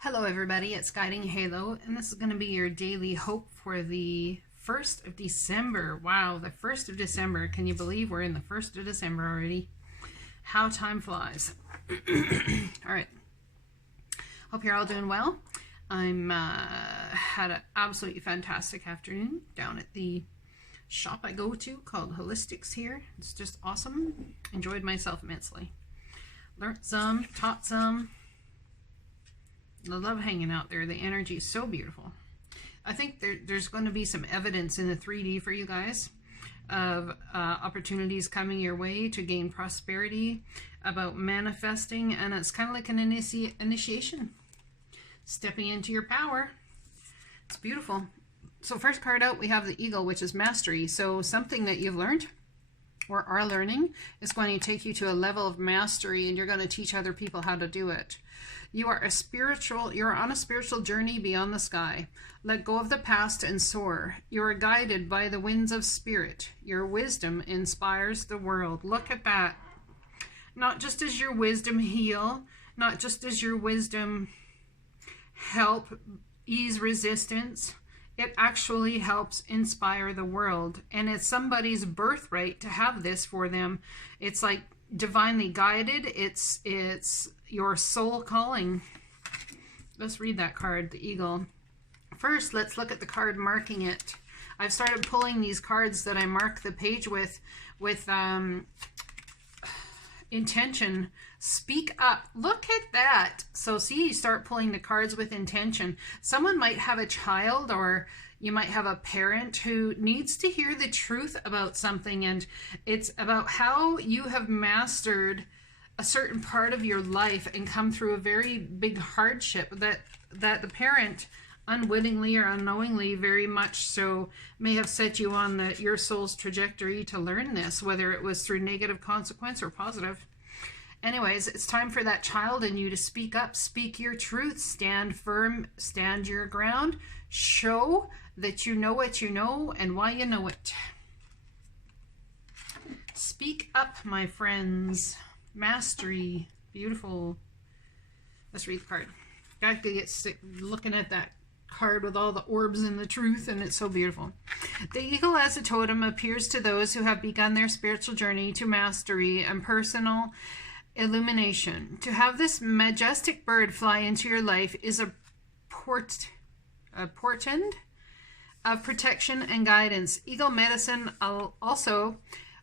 Hello everybody, it's Guiding Halo, and this is going to be your daily hope for the 1st of December. Wow, the 1st of December. Can you believe we're in the 1st of December already? How time flies. Alright, hope you're all doing well. I'm had an absolutely fantastic afternoon down at the shop I go to called Holistics here. It's just awesome. Enjoyed myself immensely. Learned some, taught some. I love hanging out there. The energy is so beautiful. I think there's going to be some evidence in the 3D for you guys of opportunities coming your way to gain prosperity, about manifesting, and it's kind of like an initiation. Stepping into your power. It's beautiful. So first card out, we have the Eagle, which is mastery. So something that you've learned or are learning is going to take you to a level of mastery, and you're going to teach other people how to do it. You're on a spiritual journey beyond the sky. Let go of the past and soar. You are guided by the winds of spirit. Your wisdom inspires the world. Look at that. Not just does your wisdom heal, not just does your wisdom help ease resistance, it actually helps inspire the world. And it's somebody's birthright to have this for them. It's like divinely guided. It's your soul calling. Let's read that card, the Eagle. First, let's look at the card marking it. I've started pulling these cards that I mark the page with intention. Speak up. Look at that. So see, you start pulling the cards with intention. Someone might have a child, or you might have a parent who needs to hear the truth about something, and it's about how you have mastered a certain part of your life and come through a very big hardship that the parent unwittingly or unknowingly very much so may have set you on your soul's trajectory to learn this, whether it was through negative consequence or positive. Anyways, it's time for that child in you to speak up, speak your truth, stand firm, stand your ground, show that you know what you know and why you know it. Speak up, my friends. Mastery. Beautiful. Let's read the card. Got to get sick looking at that card with all the orbs and the truth, and it's so beautiful. The eagle as a totem appears to those who have begun their spiritual journey to mastery and personal illumination. To have this majestic bird fly into your life is a portend of protection and guidance. Eagle medicine also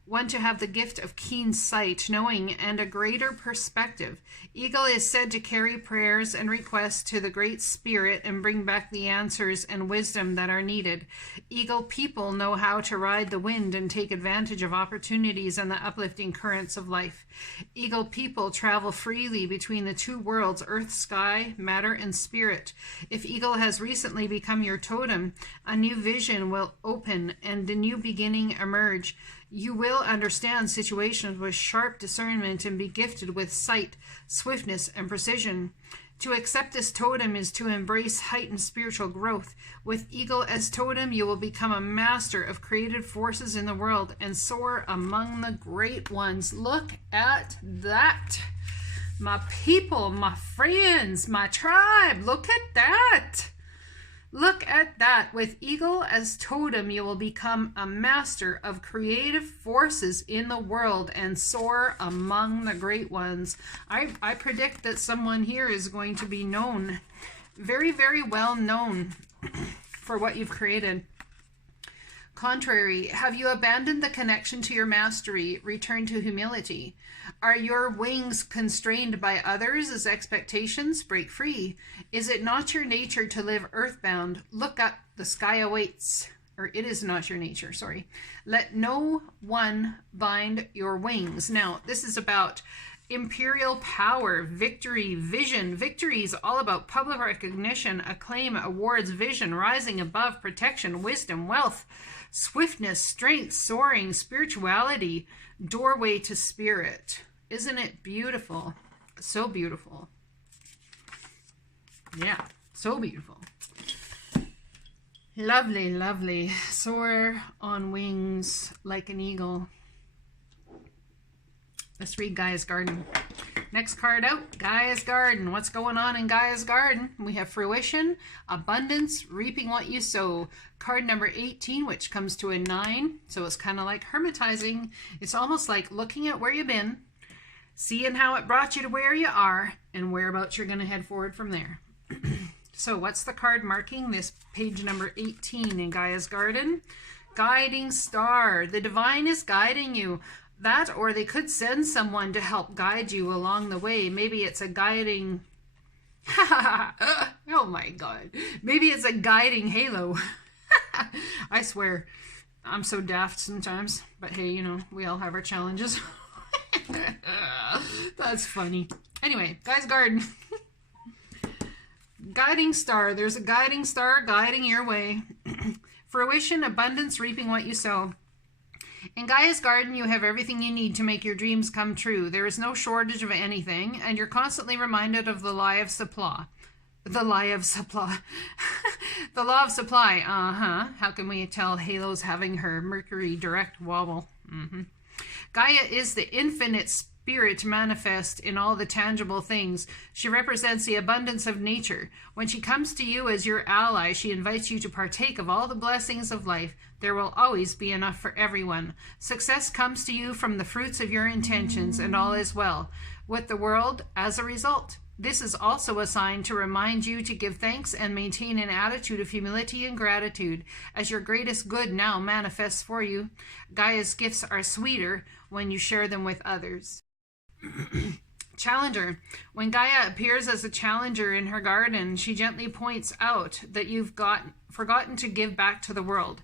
one to have the gift of keen sight, knowing, and a greater perspective. Eagle is said to carry prayers and requests to the Great Spirit and bring back the answers and wisdom that are needed. Eagle people know how to ride the wind and take advantage of opportunities and the uplifting currents of life. Eagle people travel freely between the two worlds, earth, sky, matter, and spirit. If Eagle has recently become your totem, a new vision will open and a new beginning emerge. You will understand situations with sharp discernment and be gifted with sight, swiftness, and precision. To accept this totem is to embrace heightened spiritual growth. With Eagle as totem, you will become a master of creative forces in the world and soar among the great ones. Look at that. My people, my friends, my tribe, look at that. Look at that. With Eagle as totem, you will become a master of creative forces in the world and soar among the great ones. I predict that someone here is going to be known, very, very well known for what you've created. Contrary, have you abandoned the connection to your mastery? Return to humility. Are your wings constrained by others' expectations? Break free. Is it not your nature to live earthbound? Look up, the sky awaits. Or it is not your nature, sorry. Let no one bind your wings. Now, this is about imperial power, victory, vision. Victory is all about public recognition, acclaim, awards, vision, rising above, protection, wisdom, wealth, swiftness, strength, soaring, spirituality, doorway to spirit. Isn't it beautiful? So beautiful. Yeah, so beautiful. Lovely, lovely. Soar on wings like an eagle. Let's read Gaia's garden. Next card out, Gaia's Garden. What's going on in Gaia's Garden? We have fruition, abundance, reaping what you sow. Card number 18, which comes to a 9. So it's kind of like hermitizing. It's almost like looking at where you've been, seeing how it brought you to where you are, and whereabouts you're going to head forward from there. So what's the card marking this page number 18 in Gaia's Garden? Guiding star. The divine is guiding you. That, or they could send someone to help guide you along the way. Maybe it's a guiding... oh my God. Maybe it's a guiding halo. I swear, I'm so daft sometimes. But hey, you know, we all have our challenges. That's funny. Anyway, Gaia's Garden. Guiding star. There's a guiding star guiding your way. Fruition, abundance, reaping what you sow. In Gaia's Garden, you have everything you need to make your dreams come true. There is no shortage of anything, and you're constantly reminded of the lie of supply. The lie of supply. The law of supply. How can we tell Halo's having her Mercury direct wobble? Gaia is the infinite spirit manifest in all the tangible things. She represents the abundance of nature. When she comes to you as your ally, she invites you to partake of all the blessings of life. There will always be enough for everyone. Success comes to you from the fruits of your intentions, and all is well with the world as a result. This is also a sign to remind you to give thanks and maintain an attitude of humility and gratitude as your greatest good now manifests for you. Gaia's gifts are sweeter when you share them with others. Challenger. When Gaia appears as a challenger in her garden, she gently points out that you've forgotten to give back to the world.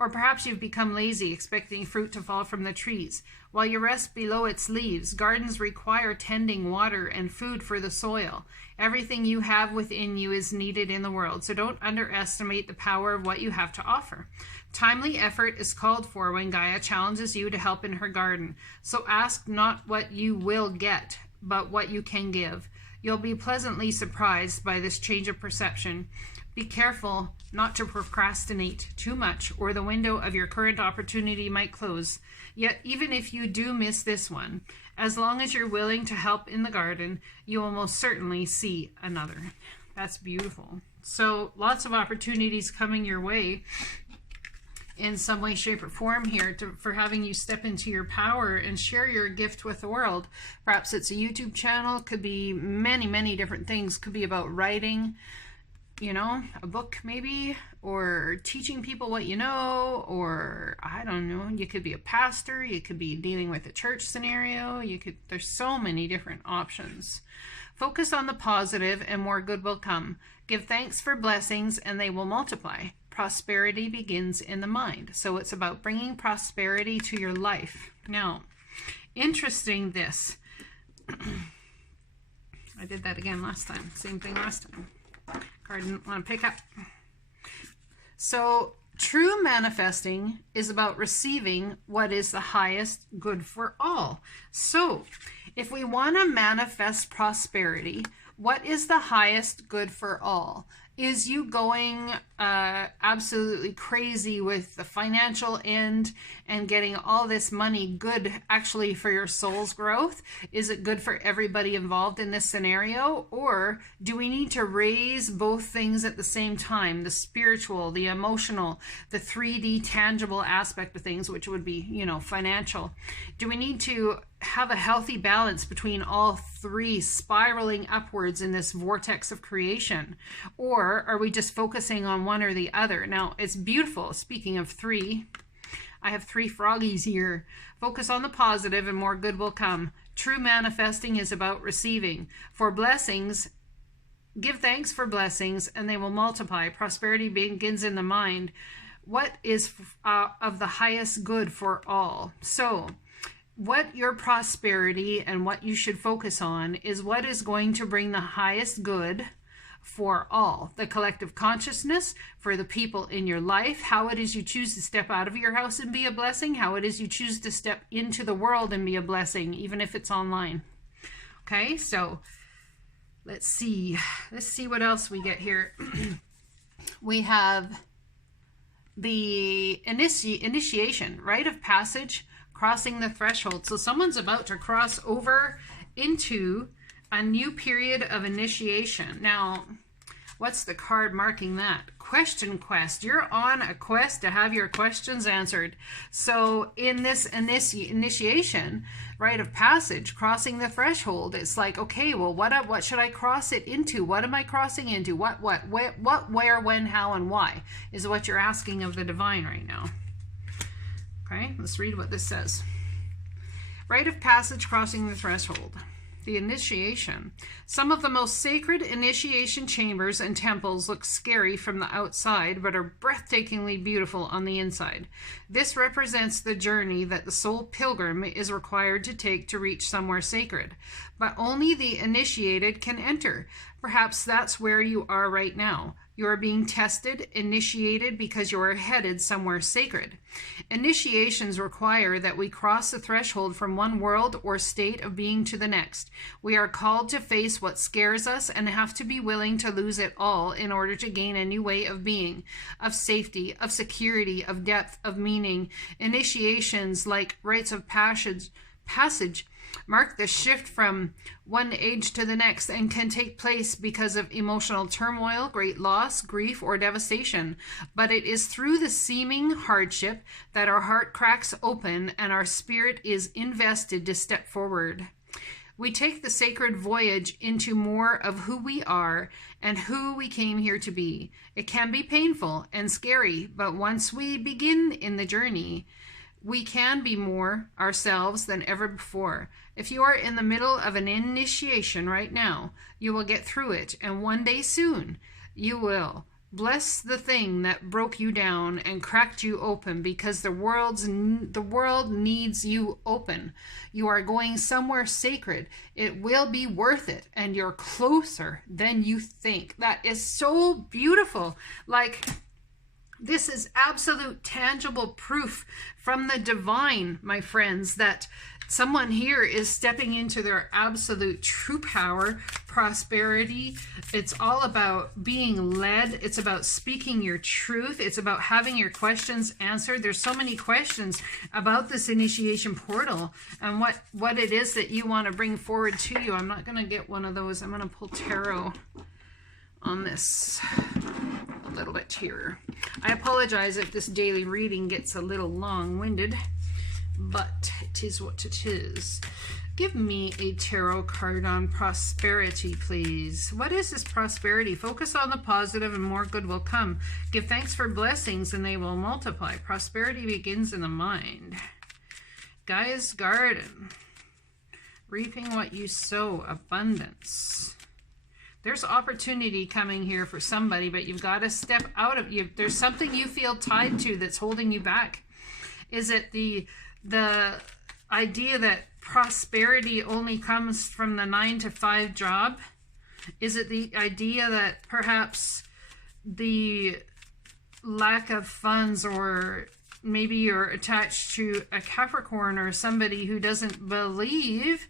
Or perhaps you've become lazy, expecting fruit to fall from the trees. While you rest below its leaves, gardens require tending, water, and food for the soil. Everything you have within you is needed in the world, so don't underestimate the power of what you have to offer. Timely effort is called for when Gaia challenges you to help in her garden. So ask not what you will get, but what you can give. You'll be pleasantly surprised by this change of perception. Be careful not to procrastinate too much, or the window of your current opportunity might close. Yet, even if you do miss this one, as long as you're willing to help in the garden, you will most certainly see another. That's beautiful. So, lots of opportunities coming your way in some way, shape, or form here for having you step into your power and share your gift with the world. Perhaps it's a YouTube channel, could be many, many different things. Could be about writing, you know, a book maybe, or teaching people what you know, or I don't know, you could be a pastor, you could be dealing with a church scenario, there's so many different options. Focus on the positive and more good will come. Give thanks for blessings and they will multiply. Prosperity begins in the mind. So it's about bringing prosperity to your life. Now, interesting this. I did that again last time. Same thing last time. Card didn't want to pick up. So true manifesting is about receiving what is the highest good for all. So if we want to manifest prosperity, what is the highest good for all? Is you going absolutely crazy with the financial end and getting all this money good actually for your soul's growth? Is it good for everybody involved in this scenario? Or do we need to raise both things at the same time? The spiritual, the emotional, the 3D tangible aspect of things, which would be, you know, financial. Do we need to have a healthy balance between all three spiraling upwards in this vortex of creation? Or are we just focusing on one or the other? Now, it's beautiful. Speaking of three, I have 3 froggies here. Focus on the positive and more good will come. True manifesting is about receiving. For blessings, give thanks for blessings and they will multiply. Prosperity begins in the mind. What is of the highest good for all? So, what your prosperity and what you should focus on is what is going to bring the highest good for all. The collective consciousness, for the people in your life, how it is you choose to step out of your house and be a blessing, how it is you choose to step into the world and be a blessing, even if it's online. Okay, so let's see what else we get here. We have the initiation, rite of passage, crossing the threshold. So someone's about to cross over into a new period of initiation. Now, what's the card marking that? Question quest. You're on a quest to have your questions answered. So in this initiation, rite of passage, crossing the threshold, it's like, okay, well, what should I cross it into? What am I crossing into? What, where, when, how, and why is what you're asking of the divine right now. Okay, let's read what this says. Rite of passage, crossing the threshold. The initiation. Some of the most sacred initiation chambers and temples look scary from the outside, but are breathtakingly beautiful on the inside. This represents the journey that the soul pilgrim is required to take to reach somewhere sacred. But only the initiated can enter. Perhaps that's where you are right now. You are being tested, initiated, because you are headed somewhere sacred. Initiations require that we cross the threshold from one world or state of being to the next. We are called to face what scares us and have to be willing to lose it all in order to gain a new way of being, of safety, of security, of depth, of meaning. Initiations, like rites of passage, mark the shift from one age to the next and can take place because of emotional turmoil, great loss, grief, or devastation. But it is through the seeming hardship that our heart cracks open and our spirit is invested to step forward. We take the sacred voyage into more of who we are and who we came here to be. It can be painful and scary, but once we begin in the journey, we can be more ourselves than ever before. If you are in the middle of an initiation right now, you will get through it, and one day soon, you will. Bless the thing that broke you down and cracked you open, because the world needs you open. You are going somewhere sacred. It will be worth it, and you're closer than you think. That is so beautiful. Like, this is absolute tangible proof from the divine, my friends, that someone here is stepping into their absolute true power, prosperity. It's all about being led. It's about speaking your truth. It's about having your questions answered. There's so many questions about this initiation portal and what it is that you want to bring forward to you. I'm not going to get one of those. I'm going to pull tarot on this a little bit here. I apologize if this daily reading gets a little long-winded, but it is what it is. Give me a tarot card on prosperity, please. What is this prosperity? Focus on the positive and more good will come. Give thanks for blessings and they will multiply. Prosperity begins in the mind. Gaia's garden. Reaping what you sow. Abundance. There's opportunity coming here for somebody, but you've got to step out of you. There's something you feel tied to that's holding you back. Is it the idea that prosperity only comes from the 9-to-5 job? Is it the idea that perhaps the lack of funds, or maybe you're attached to a Capricorn or somebody who doesn't believe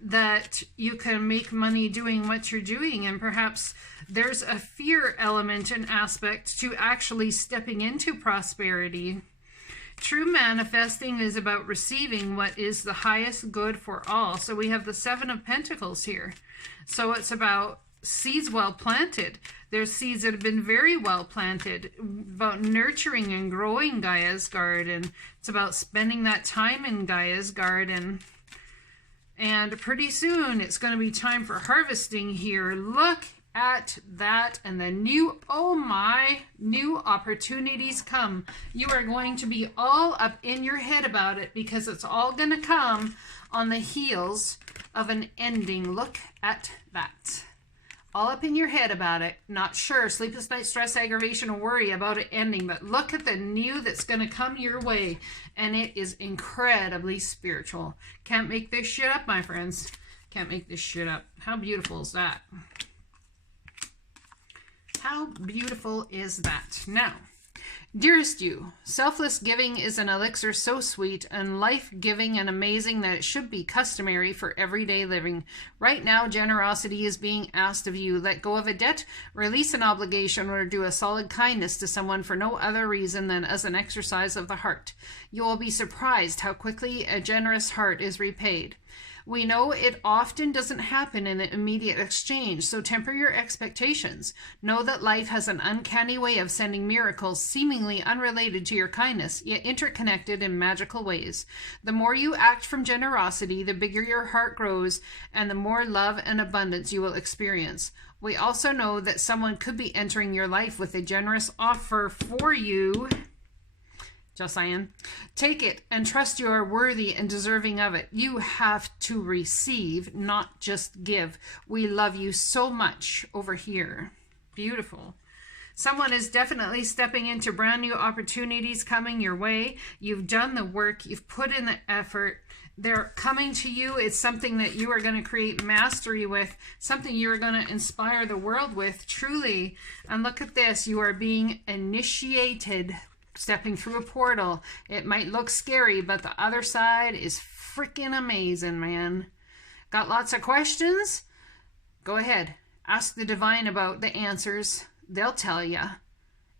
that you can make money doing what you're doing, and perhaps there's a fear element and aspect to actually stepping into prosperity. True manifesting is about receiving what is the highest good for all. So we have the 7 of Pentacles here. So it's about seeds well planted. There's seeds that have been very well planted, about nurturing and growing Gaia's garden. It's about spending that time in Gaia's garden. And pretty soon it's going to be time for harvesting here. Look at that, and the new, oh my, new opportunities come. You are going to be all up in your head about it, because it's all going to come on the heels of an ending. Look at that. All up in your head about it. Not sure. Sleepless night, stress, aggravation, or worry about it ending. But look at the new that's going to come your way. And it is incredibly spiritual. Can't make this shit up, my friends. Can't make this shit up. How beautiful is that? How beautiful is that? Now, dearest you, selfless giving is an elixir so sweet and life-giving and amazing that it should be customary for everyday living. Right now, generosity is being asked of you. Let go of a debt, release an obligation, or do a solid kindness to someone for no other reason than as an exercise of the heart. You will be surprised how quickly a generous heart is repaid. We know it often doesn't happen in an immediate exchange, so temper your expectations. Know that life has an uncanny way of sending miracles seemingly unrelated to your kindness, yet interconnected in magical ways. The more you act from generosity, the bigger your heart grows, and the more love and abundance you will experience. We also know that someone could be entering your life with a generous offer for you. Just saying. Take it and trust you are worthy and deserving of it. You have to receive, not just give. We love you so much over here. Beautiful. Someone is definitely stepping into brand new opportunities coming your way. You've done the work. You've put in the effort. They're coming to you. It's something that you are going to create mastery with, something you are going to inspire the world with, truly. And look at this. You are being initiated, stepping through a portal. It might look scary, but the other side is freaking amazing, man. Got lots of questions? Go ahead. Ask the divine about the answers. They'll tell you.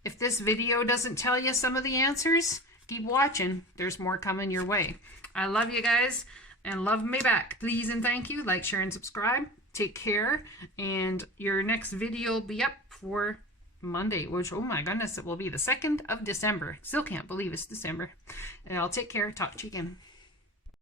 If this video doesn't tell you some of the answers, keep watching. There's more coming your way. I love you guys, and love me back. Please and thank you. Like, share, and subscribe. Take care, and your next video will be up for Monday, which, oh my goodness, it will be the 2nd of December. Still can't believe it's December. And I'll take care. Talk to you again.